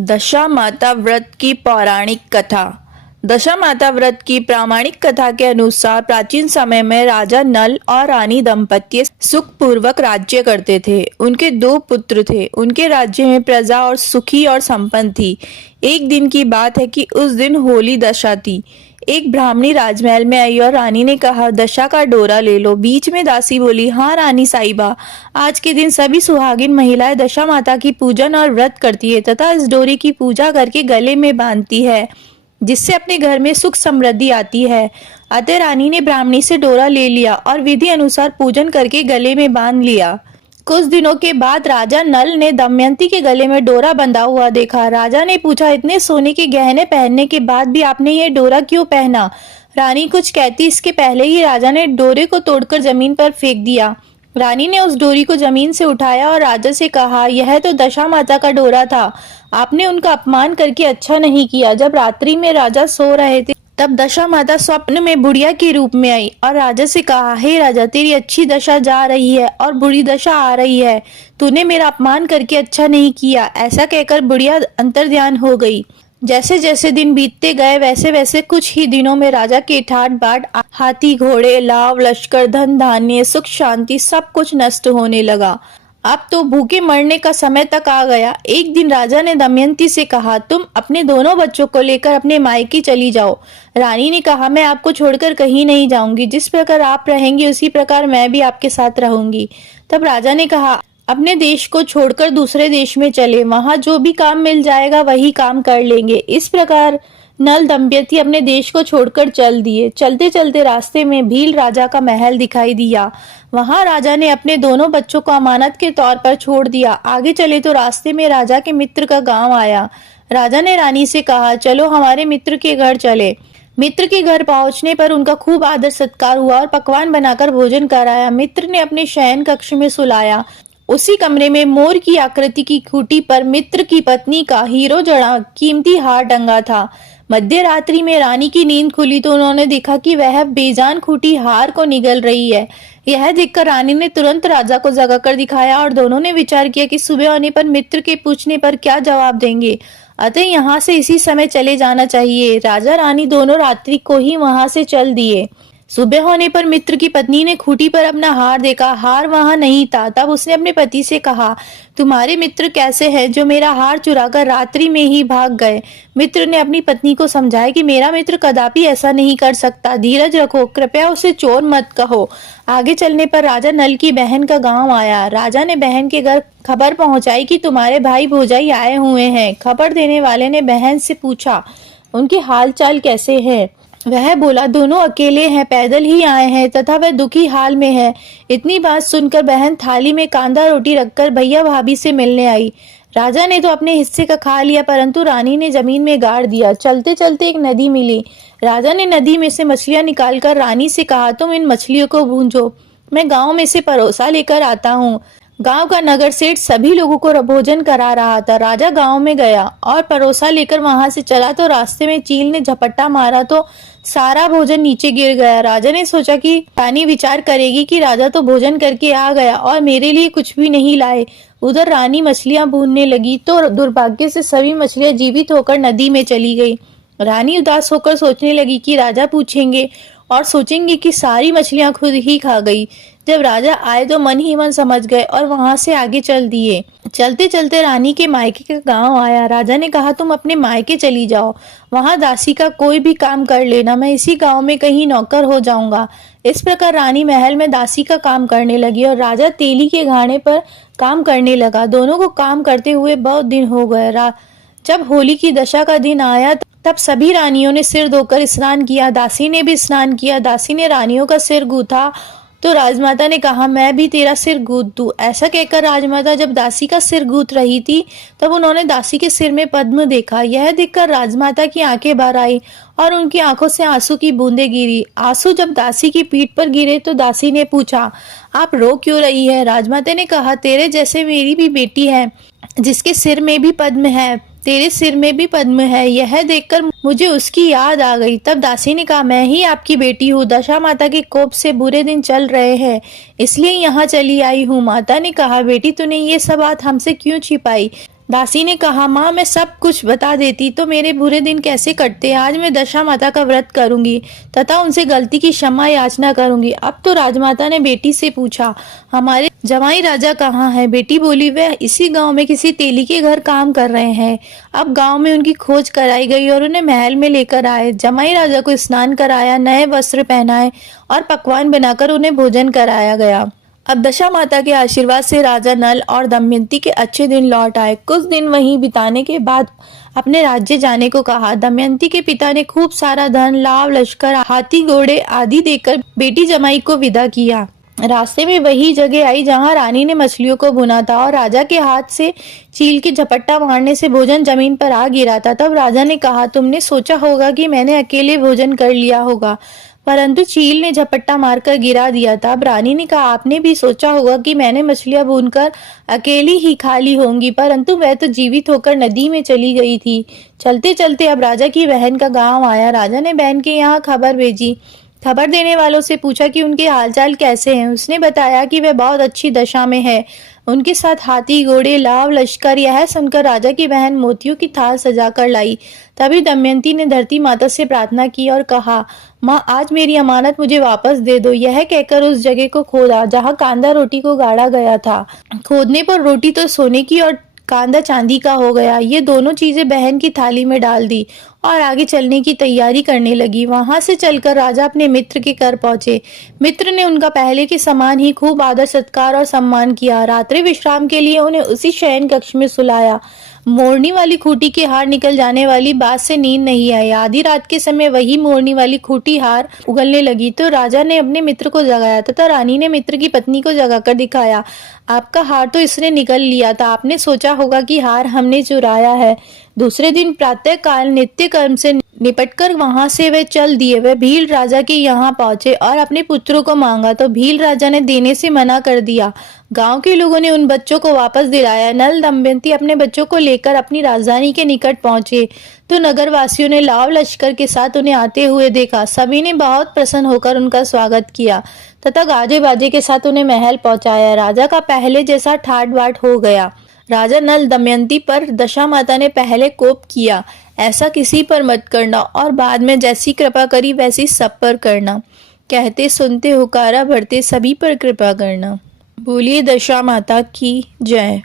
दशा माता व्रत की पौराणिक कथा। दशा माता व्रत की प्रामाणिक कथा के अनुसार प्राचीन समय में राजा नल और रानी दंपत्ति सुखपूर्वक राज्य करते थे। उनके 2 पुत्र थे। उनके राज्य में प्रजा और सुखी और संपन्न थी। एक दिन की बात है कि उस दिन होली दशा थी। एक ब्राह्मणी राजमहल में आई और रानी ने कहा, दशा का डोरा ले लो। बीच में दासी बोली, हाँ रानी साहिबा, आज के दिन सभी सुहागिन महिलाएं दशा माता की पूजन और व्रत करती है तथा इस डोरी की पूजा करके गले में बांधती है, जिससे अपने घर में सुख समृद्धि आती है। अतः रानी ने ब्राह्मणी से डोरा ले लिया और विधि अनुसार पूजन करके गले में बांध लिया। कुछ दिनों के बाद राजा नल ने दमयंती के गले में डोरा बंधा हुआ देखा। राजा ने पूछा, इतने सोने के गहने पहनने के बाद भी आपने ये डोरा क्यों पहना? रानी कुछ कहती इसके पहले ही राजा ने डोरे को तोड़कर जमीन पर फेंक दिया। रानी ने उस डोरी को जमीन से उठाया और राजा से कहा, यह तो दशा माता का डोरा था। आपने उनका अपमान करके अच्छा नहीं किया। जब रात्रि में राजा सो रहे थे तब दशा माता स्वप्न में बुढ़िया के रूप में आई और राजा से कहा, हे राजा, तेरी अच्छी दशा जा रही है और बुरी दशा आ रही है। तूने मेरा अपमान करके अच्छा नहीं किया। ऐसा कहकर बुढ़िया अंतर्ध्यान हो गई। जैसे जैसे दिन बीतते गए वैसे वैसे कुछ ही दिनों में राजा के ठाट बाट हाथी घोड़े लाव लश्कर धन धान्य सुख शांति सब कुछ नष्ट होने लगा। अब तो भूखे मरने का समय तक आ गया। एक दिन राजा ने दमयंती से कहा, तुम अपने दोनों बच्चों को लेकर अपने मायके चली जाओ। रानी ने कहा, मैं आपको छोड़कर कहीं नहीं जाऊंगी। जिस प्रकार आप रहेंगी उसी प्रकार मैं भी आपके साथ रहूंगी। तब राजा ने कहा, अपने देश को छोड़कर दूसरे देश में चले, वहां जो भी काम मिल जाएगा वही काम कर लेंगे। इस प्रकार नल दंपति अपने देश को छोड़कर चल दिए। चलते चलते रास्ते में भील राजा का महल दिखाई दिया। वहां राजा ने अपने दोनों बच्चों को अमानत के तौर पर छोड़ दिया। आगे चले तो रास्ते में राजा के मित्र का गांव आया। राजा ने रानी से कहा, चलो हमारे मित्र के घर चले। मित्र के घर पहुंचने पर उनका खूब आदर सत्कार हुआ और पकवान बनाकर भोजन कराया। मित्र ने अपने शयन कक्ष में सुलाया। उसी कमरे में मोर की आकृति की खूंटी पर मित्र की पत्नी का हीरो जड़ा कीमती हार टंगा था। मध्य रात्रि में रानी की नींद खुली तो उन्होंने देखा कि वह बेजान खूंटी हार को निगल रही है। यह देखकर रानी ने तुरंत राजा को जगाकर दिखाया और दोनों ने विचार किया कि सुबह होने पर मित्र के पूछने पर क्या जवाब देंगे। अतः यहाँ से इसी समय चले जाना चाहिए। राजा रानी दोनों रात्रि को ही वहां से चल दिए। सुबह होने पर मित्र की पत्नी ने खूंटी पर अपना हार देखा। हार वहां नहीं था। तब उसने अपने पति से कहा, तुम्हारे मित्र कैसे हैं जो मेरा हार चुराकर रात्रि में ही भाग गए? मित्र ने अपनी पत्नी को समझाया कि मेरा मित्र कदापि ऐसा नहीं कर सकता। धीरज रखो, कृपया उसे चोर मत कहो। आगे चलने पर राजा नल की बहन का गांव आया। राजा ने बहन के घर खबर पहुंचाई कि तुम्हारे भाई भौजाई आए हुए हैं। खबर देने वाले ने बहन से पूछा, उनके हाल चाल कैसे हैं? वह बोला, दोनों अकेले हैं, पैदल ही आए हैं तथा वह दुखी हाल में है। इतनी बात सुनकर बहन थाली में कांदा रोटी रखकर भैया भाभी से मिलने आई। राजा ने तो अपने हिस्से का खा लिया परंतु रानी ने जमीन में गाड़ दिया। चलते चलते एक नदी मिली। राजा ने नदी में से मछलियां निकालकर रानी से कहा, तुम इन मछलियों को भूंजो, मैं गांव में से परोसा लेकर आता हूँ। गांव का नगर सेठ सभी लोगों को भोजन करा रहा था। राजा गांव में गया और परोसा लेकर वहां से चला तो रास्ते में चील ने झपट्टा मारा तो सारा भोजन नीचे गिर गया। राजा ने सोचा कि रानी विचार करेगी कि राजा तो भोजन करके आ गया और मेरे लिए कुछ भी नहीं लाए। उधर रानी मछलियां भूनने लगी तो दुर्भाग्य से सभी मछलियां जीवित होकर नदी में चली गई। रानी उदास होकर सोचने लगी कि राजा पूछेंगे और सोचेंगे कि सारी मछलियां खुद ही खा गई। जब राजा आए तो मन ही मन समझ गए और वहां से आगे चल दिए। चलते चलते रानी के मायके का गांव आया। राजा ने कहा, तुम अपने मायके चली जाओ, वहां दासी का कोई भी काम कर लेना, मैं इसी गांव में कहीं नौकर हो जाऊंगा। इस प्रकार रानी महल में दासी का काम करने लगी और राजा तेली के घाने पर काम करने लगा। दोनों को काम करते हुए बहुत दिन हो गए। जब होली की दशा का दिन आया तब सभी रानियों ने सिर धोकर स्नान किया। दासी ने भी स्नान किया। दासी ने रानियों का सिर गूथा तो राजमाता ने कहा, मैं भी तेरा सिर गूंथ दूं। ऐसा कहकर राजमाता जब दासी का सिर गूंथ रही थी तब उन्होंने दासी के सिर में पद्म देखा। यह देखकर राजमाता की आंखें भर आई और उनकी आंखों से आंसू की बूंदें गिरी। आंसू जब दासी की पीठ पर गिरे तो दासी ने पूछा, आप रो क्यों रही है? राजमाता ने कहा, तेरे जैसे मेरी भी बेटी है जिसके सिर में भी पद्म है, तेरे सिर में भी पद्म है। यह देखकर मुझे उसकी याद आ गई। तब दासी ने कहा, मैं ही आपकी बेटी हूँ। दशा माता के कोप से बुरे दिन चल रहे हैं इसलिए यहाँ चली आई हूँ। माता ने कहा, बेटी तूने ये सब बात हमसे क्यों छिपाई? दासी ने कहा, माँ मैं सब कुछ बता देती तो मेरे बुरे दिन कैसे कटते। आज मैं दशा माता का व्रत करूंगी तथा उनसे गलती की क्षमा याचना करूंगी। अब तो राजमाता ने बेटी से पूछा, हमारे जमाई राजा कहाँ है? बेटी बोली, वह इसी गांव में किसी तेली के घर काम कर रहे हैं। अब गांव में उनकी खोज कराई गई और उन्हें महल में लेकर आए। जमाई राजा को स्नान कराया, नए वस्त्र पहनाए और पकवान बनाकर उन्हें भोजन कराया गया। अब दशा माता के आशीर्वाद से राजा नल और दमयंती के अच्छे दिन लौट आए। कुछ दिन वहीं बिताने के बाद अपने राज्य जाने को कहा। दमयंती के पिता ने खूब सारा धन, लाव, लश्कर, हाथी घोड़े आदि देकर बेटी जमाई को विदा किया। रास्ते में वही जगह आई जहां रानी ने मछलियों को भुना था और राजा के हाथ से चील के झपट्टा मारने से भोजन जमीन पर आ गिरा था। तब राजा ने कहा, तुमने सोचा होगा कि मैंने अकेले भोजन कर लिया होगा, परंतु चील ने झपट्टा मारकर गिरा दिया था। अब रानी ने कहा, आपने भी सोचा होगा कि मैंने मछलियां भूनकर अकेली ही खा ली होंगी, परंतु वह तो जीवित होकर नदी में चली गई थी। चलते चलते अब राजा की बहन का गांव आया। राजा ने बहन के यहाँ खबर भेजी। खबर देने वालों से पूछा कि उनके हालचाल कैसे हैं। उसने बताया कि वह बहुत अच्छी दशा में है। उनके साथ हाथी घोड़े, लाव, लश्कर। यह सुनकर राजा की बहन मोतियों की थाल सजाकर लाई। तभी दमयंती ने धरती माता से प्रार्थना की और कहा, माँ आज मेरी अमानत मुझे वापस दे दो। यह कहकर उस जगह को खोदा जहाँ कांदा रोटी को गाड़ा गया था। खोदने पर रोटी तो सोने की और कांदा चांदी का हो गया। ये दोनों चीजें बहन की थाली में डाल दी और आगे चलने की तैयारी करने लगी। वहां से चलकर राजा अपने मित्र के घर पहुंचे। मित्र ने उनका पहले के समान ही खूब आदर सत्कार और सम्मान किया। रात्रि विश्राम के लिए उन्हें उसी शयन कक्ष में सुलाया। मोरनी वाली खूंटी के हार निकल जाने वाली बात से नींद नहीं आई। आधी रात के समय वही मोरनी वाली खूंटी हार उगलने लगी तो राजा ने अपने मित्र को जगाया तथा रानी ने मित्र की पत्नी को जगाकर दिखाया, आपका हार तो इसने निकल लिया था। आपने सोचा होगा कि हार हमने चुराया है। दूसरे दिन प्रातः काल नित्य कर्म से निपटकर वहां से वे चल दिए। वे भील राजा के यहाँ पहुंचे और अपने पुत्रों को मांगा तो भील राजा ने देने से मना कर दिया। गांव के लोगों ने उन बच्चों को वापस दिलाया। नल दमयंती अपने बच्चों को लेकर अपनी राजधानी के निकट पहुंचे तो नगरवासियों ने लाव लश्कर के साथ उन्हें आते हुए देखा। सभी ने बहुत प्रसन्न होकर उनका स्वागत किया तथा गाजे बाजे के साथ उन्हें महल पहुंचाया। राजा का पहले जैसा ठाट बाट हो गया। राजा नल दमयंती पर दशा माता ने पहले कोप किया, ऐसा किसी पर मत करना, और बाद में जैसी कृपा करी वैसी सब पर करना। कहते सुनते हुकारा भरते सभी पर कृपा करना। बोलिए दशा माता की जय।